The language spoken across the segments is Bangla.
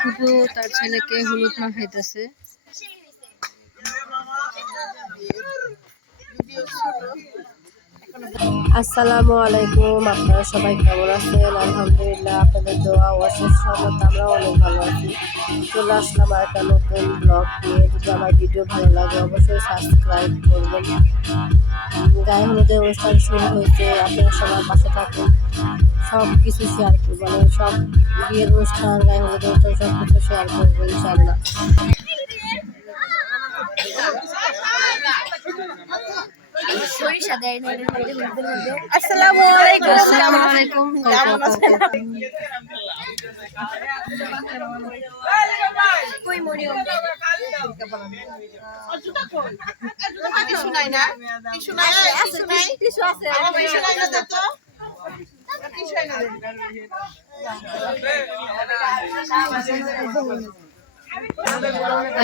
ফুপু তার ছেলেকে হলুদ মাখাইতেছে আসসালামু আলাইকুম, আপনারা সবাই কেমন আছেন? আলহামদুলিল্লাহ, আপনাদের দোয়া অশেষ সহমত আমরা অনেক ভালো আছি। চলে আসলাম আর একটা নতুন ব্লগ নিয়ে। যদি আমার ভিডিও ভালো লাগে, অবশ্যই সাবস্ক্রাইব করবেন। গায়ে হলুদের অনুষ্ঠান শুরু হয়েছে, আপনারা সবার পাশে থাকুন। সব কিছু শেয়ার করব মানে সব বিয়ের অনুষ্ঠান গায়ে অনুষ্ঠান সব কিছু শেয়ার করব ইনশাল্লাহ আসসালামু আলাইকুম। আসসালামু আলাইকুম। কেমন আছেন? কই মরিয়ম কিছু নাই না? কিছু নাই? কিছু কিছু আছে কিছু নাই না তো? কিছু নাই না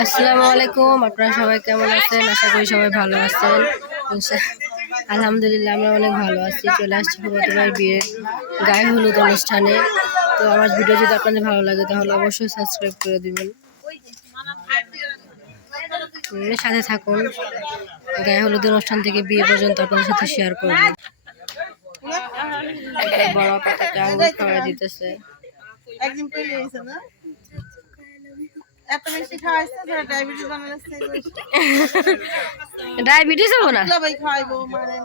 আসসালামু আলাইকুম, আপনারা সবাই কেমন আছেন? আশা করি সবাই ভালো আছেন। আলহামদুলিল্লাহ, আমরা অনেক ভালো আছি। চলে আসছি ফুফাতুমার বিয়ের গায়ে হলুদ অনুষ্ঠানে। তো আমার ভিডিও যদি আপনাদের ভালো লাগে, তাহলে অবশ্যই সাবস্ক্রাইব করে দিবেন। সাথে থাকুন। গায়ে হলুদ অনুষ্ঠান থেকে বিয়ে পর্যন্ত আপনাদের সাথে শেয়ার করব। বড় পাতাকে আঙুল খাওয়া দিতেছে। একদিন পেলে এসে না? এত বেশি খাওয়াইছে ধরে ডায়াবেটিস বানাইছে ডায়াবেটিস হব না? খাওয়াইবো মানে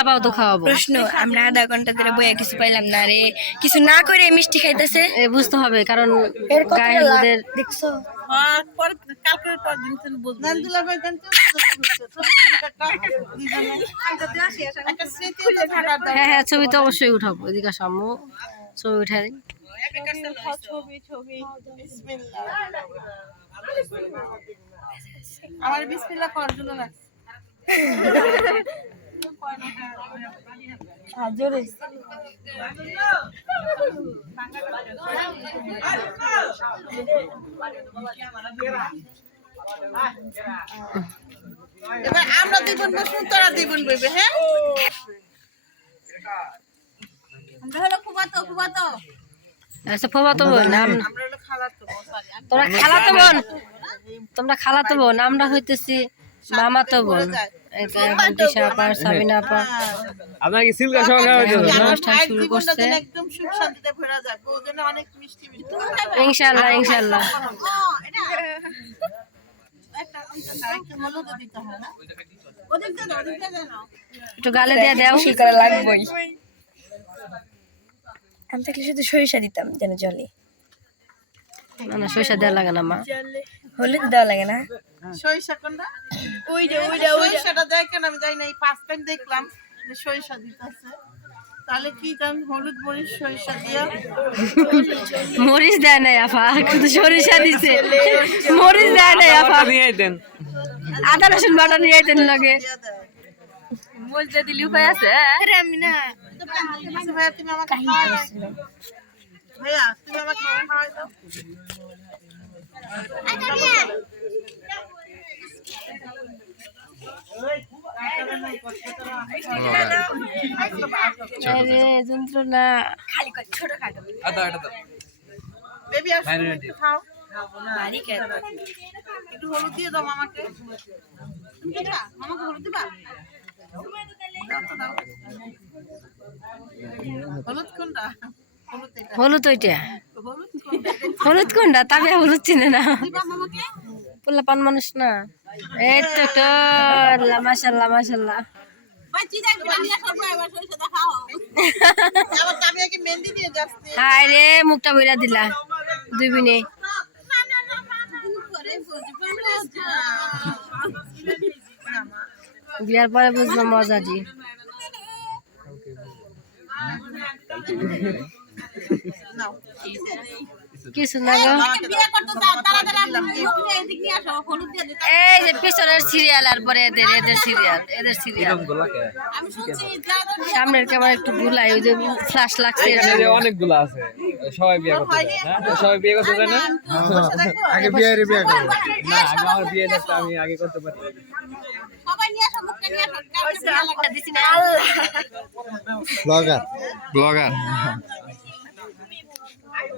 আপাও তো খাওয়াবো। প্রশ্ন আমরা আধা ঘণ্টা ধরে বইয়া কিছু পাইলাম না রে। কিছু না করে মিষ্টি খাইতেছে? বুঝতে হবে কারণ গায়ে দেখছ? হ্যাঁ হ্যাঁ হ্যাঁ ছবি তো অবশ্যই উঠাবো। এদিকে সামু ছবি উঠে দিন। ছবি ছবি আমার বিসমিল্লাহ করার জন্য লাগছে। জোরে এবার আমরা দুই বোন বসুন তোরা দুই বোন বইবে হ্যাঁ আমরা হলো ফুবাতো ফুবাতো আচ্ছা ফোবা বোন আমরা হলো খালাতো সরি তোমরা খালাতো বোন তোমরা খালাতো বোন আমরা হইতেছি মামা তো বোন আপা সাবিনা আপা আপনাকে সিল্কা অনুষ্ঠান শুরু করছে। একদম সুখ শান্তিতে ভরা অনেক মিষ্টি মিষ্টি একটা হয়। একটু গালে দিয়ে দাও। কি করা লাগবেই। আমি থাকলে শুধু সরিষা দিতাম যেন জলে। না না সরিষা দেওয়া লাগে না মা। হলুদ দেওয়া লাগে না? সরিষা কোনটা? সরিষাটা দেখেন আমি জানি না এই ফার্স্ট টাইম দেখলাম যে সরিষা দিতেছে। তাহলে কি জান হলুদ মরিচ সরিষা দিয়া। মরিচ দেয় নাই আপা কিন্তু সরিষা দিছে। মরিচ দেয় নিয়ে আইতেন। আদা রসুন বাটা নিয়ে আইতেন লাগে। মরিচ দিলি উপায় আছে? আমি না। ভাইয়া তুমি আমাকে দাও। ভাইয়া তুমি আমাকে খাওয়াই দাও আরে যন্ত্রণা আদা আদা বেবি আসো খাও বাড়ি কেন একটু হলুদ দিয়ে দাও মামাকে তুমি কি দিবা মামাকে হলুদ দিবা হলুদ কোনটা? হলুদ ওইটা? হলুদ কোনটা? তবে হলুদ চিনে না। পোলা পান মানুষ না। এই তো মেহেন্দি দিয়ে যাচ্ছে হায় রে, মুখটা বইরা দিলা। দুই বিনে বিয়ার পরে বুঝলো মজা দি কিছু না এই যে পিছনের সিরিয়াল আর পরে এদের এদের সিরিয়াল এদের সিরিয়াল সামনের ক্যামেরা একটু গুলাই ওই যে ফ্লাশ লাগছে। এর অনেকগুলো আছে। সবাই বিয়ে করতে সবাই বিয়ে করতে চায় না? আগে বিয়ে বিয়ে না আগে আমার বিয়ে আমি আগে করতে পারি। ব্লগার। ব্লগার।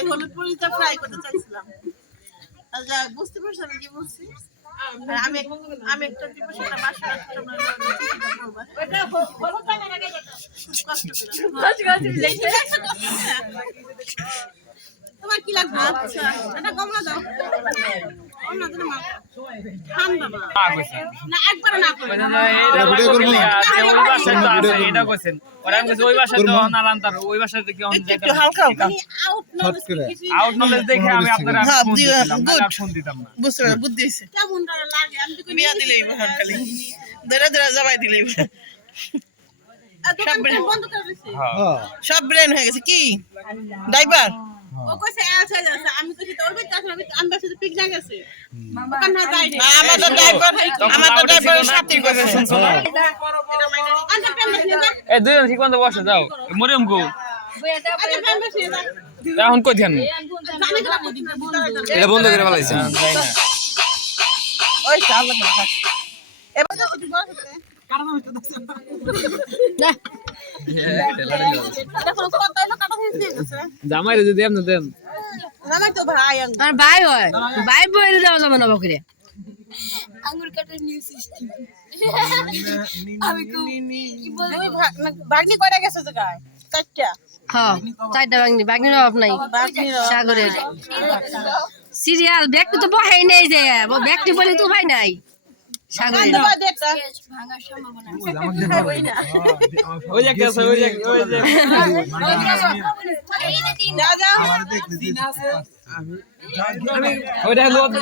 এই হলুদ মরিচটা ফ্রাই করতে চাইছিলাম। আর বুঝতে পারছ আমি কি বলছি? আর আমি আমি একটা টিপে সেটা বাসা তোমার কি লাগবে? আচ্ছা এটা কমলা দাও। সব ব্রেন হ্যাঁ হ্যাঁ সব ব্রেন হয়ে। গেছে কি? ড্রাইভার? ও কইছে দুজন ঠিক মতো বসে যাও। মরিয়ম গো। আচ্ছা এখন কই ধ্যান? না এটা বন্ধ করে ফেলাইছে। জামাই যদি আপনি দেন। তো ভাই হয় ভাই বইলে দেওয়া যাবে না বকরে আঙ্গুর কাটার নিউ সিস্টেম আমি কি বলব বাগনি কয়টা গেছে তো গায় চারটা হ্যাঁ চারটা বাগনি বাগনির অভাব নাই সাগরের সিরিয়াল ব্যক্তি তো বহাই নাই যে ব্যক্তি বলে তো ভাই নাই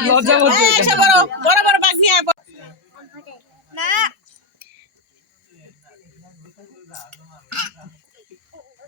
লজ্জা বড় বড় বড় বাগনি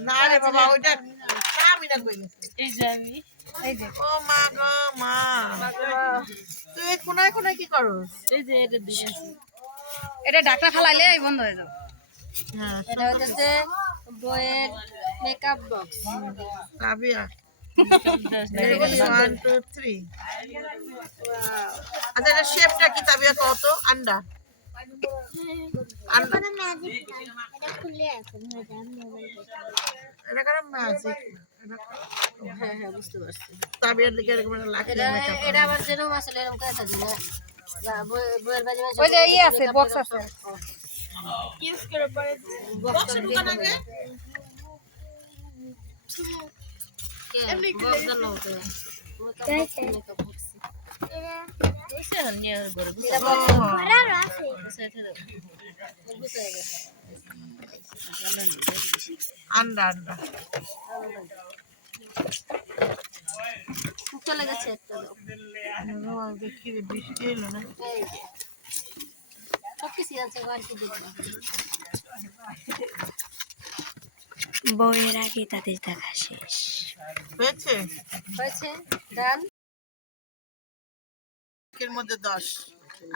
না রে এই এই কি করস এই যে এটা দিয়ে এটা ডাক্তার ফালাইলে বন্ধ হয়ে যাবে হ্যাঁ এটা হচ্ছে বইয়ের মেকআপ বক্স আচ্ছা এটা শেপটা কি তাবিয়া কত আন্ডা? হ্যাঁ হ্যাঁ ইয়ে বক্স আন্ডা আন্ডা চলে গেছে একটা বৃষ্টি এলো না সব কিছু আছে আর কি দেখব। বউয়ের আগে তাদের দেখা শেষ। হয়েছে? হয়েছে? ডান? একের মধ্যে দশ।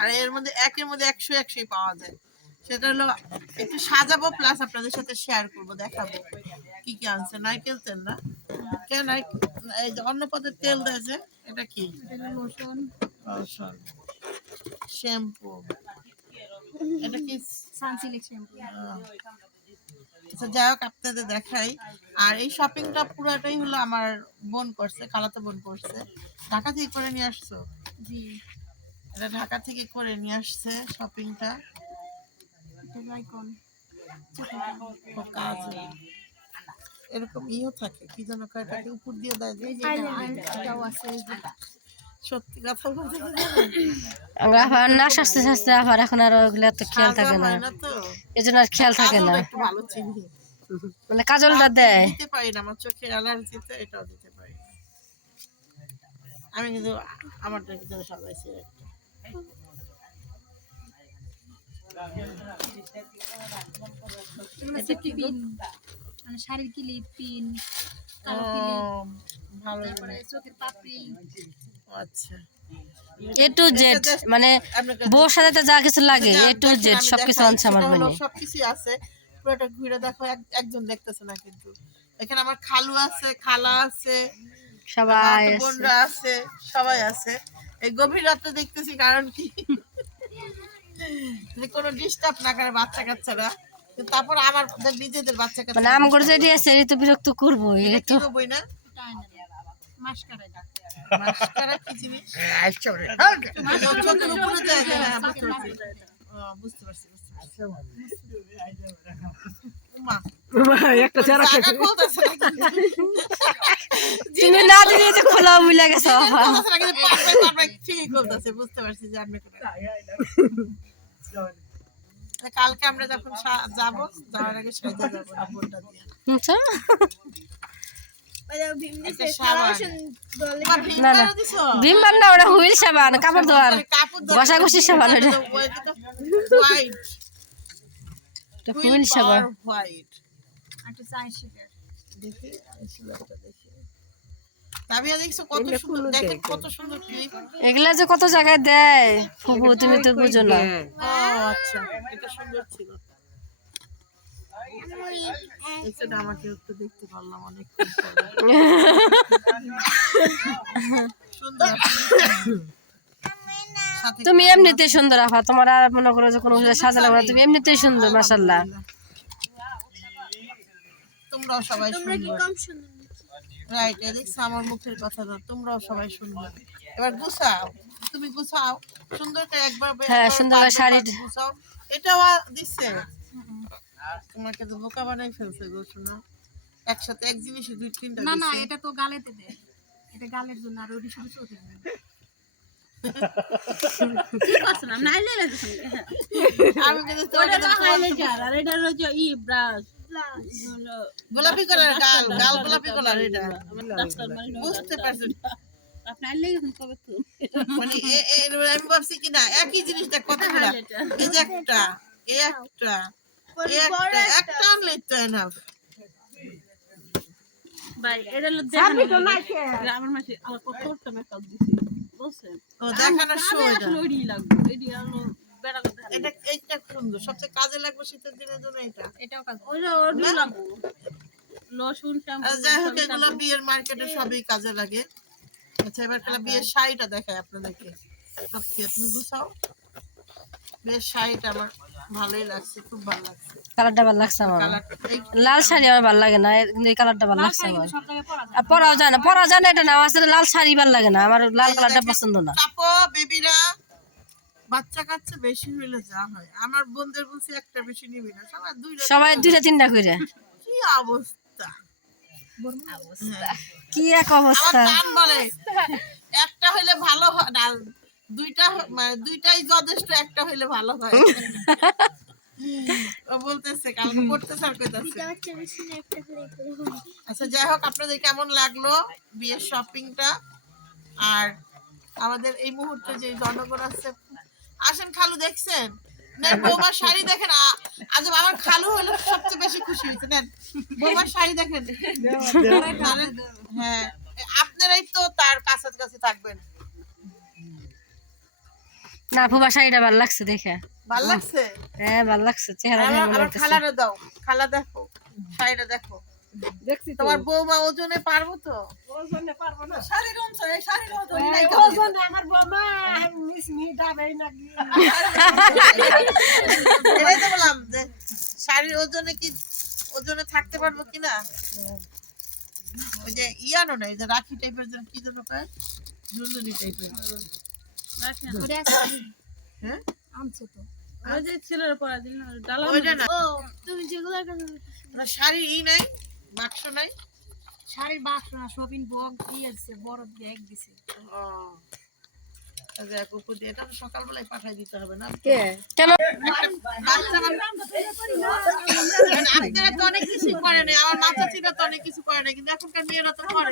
আর এর মধ্যে একের মধ্যে একশো একশোই পাওয়া যায়। সেটা হলো একটু সাজাবো প্লাস আপনাদের সাথে শেয়ার করব দেখাবো। কি কি আনছে? নারকেল তেল না? কেন এই যে অন্য পদের তেল দিয়েছে এটা কি? রসুন। শ্যাম্পু। এটা কি? Sunsilk shampoo. আচ্ছা যাই হোক আপনাদের দেখাই। আর এই শপিংটা পুরোটাই হলো আমার বোন করছে খালাতো বোন করছে। ঢাকা থেকে করে নিয়ে আসছো? জি। এটা ঢাকা থেকে করে নিয়ে আসছে শপিংটা এরকম ইও থাকে কি যেন কয় এটাকে উপর দিয়ে দেয় যে। সত্যি কথা বলতে আমরা আবার না সাজতে সাজতে আবার এখন আর ওগুলো এত খেয়াল থাকে না। তো। এই জন্য আর খেয়াল থাকে না। ভালো চিনি। মানে কাজলটা দেয়। দিতে পারি না আমার চোখে অ্যালার্জিতে এটাও দিতে পারি আমি কিন্তু আমারটা কিন্তু সাজাইছি একটা। এটা কি মানে শাড়ির ক্লিপ পিন ভালো চোখের পাপড়ি। আচ্ছা। এ টু জেড মানে বউর সাথে যা কিছু লাগে এ টু জেড সবকিছু আনছে আমার বোনে সবকিছুই আছে। পুরোটা ঘুরে দেখো একজন দেখতেছে না কিন্তু। এখানে আমার খালু আছে খালা আছে সবাই বোনরা আছে সবাই আছে। এই গভীর রাতে দেখতেছি কারণ কি? কোনো ডিস্টার্ব না করে বাচ্চা কাচ্চারা। তারপর আমার নিজেদের বাচ্চা কাচ্চা মানে আম করে যে দিয়েছে এই তো বিরক্ত করব বই না হ্যাঁ, না কিন্তু। তুমি না দিলে তো খোলা বুঝলে গেছো বুঝতে পারছি কালকে আমরা যখন যাব যাওয়ার আগে সাজা যাব না ভিমবার না ওটা হুইল সাবান কাপড় ধোয়ার। ঘষাঘষি সাবান। ওটা। হুইল সাবান। ক্লিপ এগুলা যে কত জায়গায় দেয় তুমি তো বুঝো না। আচ্ছা এটা সুন্দর ছিল। এটা আমাকে একটু দেখতে পারলাম অনেক। তুমি এমনিতে সুন্দর আফা তোমার আর মনে করো যে কোনো সাজা লাগবে তুমি এমনিতেই সুন্দর মাসাল্লাহ তোমরাও সবাই সুন্দর। রাইট দেখছ আমার মুখের কথা না তোমরাও সবাই সুন্দর। এবার গুছাও তুমি গুছাও সুন্দর করে একবার হ্যাঁ, সুন্দর শাড়ি- গুছাও। এটাও দিচ্ছে তোমাকে তো বোকা বানাই ফেলছে গো শোনা। একসাথে এক জিনিসে দুই তিনটা না না এটা তো গালেতে দেয়। এটা গালের জন্য আর ওটি শুধু চোখের জন্য। আমি কিন্তু তোমাকে তো গোলাপি কালার গাল গাল গোলাপি কালার এটা। বুঝতে পারছি মানে এ- এ- আমি ভাবছি কি একই জিনিসটা কতগুলা? এই যে একটা এই একটা। একটা একটা আনলে তো enough। ও দেখানোর শো এটা। এটা এইটা সুন্দর সবচেয়ে কাজে লাগবে শীতের দিনের জন্য এটা এটাও কাজ আর যাই হোক এগুলো বিয়ের মার্কেটে সবই কাজে লাগে। আচ্ছা এবার বিয়ের শাড়িটা দেখায় আপনাদেরকে। সত্যি আপনি গুছাও। বিয়ের শাড়িটা আমার ভালোই লাগছে খুব ভালো লাগছে। কালারটা ভালো লাগছে আমার। লাল শাড়ি আমার ভালো লাগে না কিন্তু এই কালারটা ভালো লাগছে আমার। আর পরাও যায় না পরা যায় না এটা না লাল শাড়ি ভালো লাগে না আমার লাল কালারটা পছন্দ না। চাপো বেবিরা। বাচ্চা কাচ্চা বেশি হইলে যা হয়। আমার বোনদের বলছি একটা বেশি নিবি না সবাই দুইটা সবাই দুইটা তিনটা করে। কি অবস্থা? হ্যাঁ। কি এক অবস্থা। বলে একটা হইলে ভালো হয় দুইটা মানে দুইটাই যথেষ্ট একটা হইলে ভালো হয়। বলতেছে কালকে পড়তেছে আর কইতাছে। আচ্ছা যাই হোক আপনাদের কেমন লাগল বিয়ের শপিংটা আর আমাদের এই মুহূর্তে যে জনগণ আছে আসেন খালু দেখছেন? না বৌমার শাড়ি দেখেন। আ- আজ আমার খালু হলো সবচেয়ে বেশি খুশি হয়েছে নেন। বৌমার শাড়ি দেখেন। হ্যাঁ আপনারাই তো তার কাছাকাছি থাকবেন। না ফুবা শাড়িটা ভালো লাগছে দেখে। ভালো লাগছে? হ্যাঁ ভালো লাগছে চেহারা আমার। খালারে দাও খালা দেখো শাড়িটা দেখো। দেখছি তোমার বৌমা ওজনে পারব তো? ওজনে পারব না। শাড়ির ওজনে আমার বাবা মিস মি দাবাই নাকি। এটাই তো বললাম যে শাড়ির ওজনে কি ওজনে থাকতে পারব কিনা? ওই যে ইয়ানো না এই যে রাখি টাইপের যেন কি যেন কয়? ঝুলঝুলি টাইপের। হ্যাঁ আনছে তো ওইটা না ও তুমি যেগুলো না, ই নাই বাক্স নাই শাড়ির বাক্স না শপিং বক্স দিয়েছে বড় ব্যাগ দিছে ও দেখ উপর দিয়ে এটা তো সকালবেলায় পাঠাই দিতে হবে না আপনারা তো অনেক কিছু করে নেই আমার মাথা ছিল তো অনেক কিছু করে নেই কিন্তু এখনকার মেয়েরা তো করে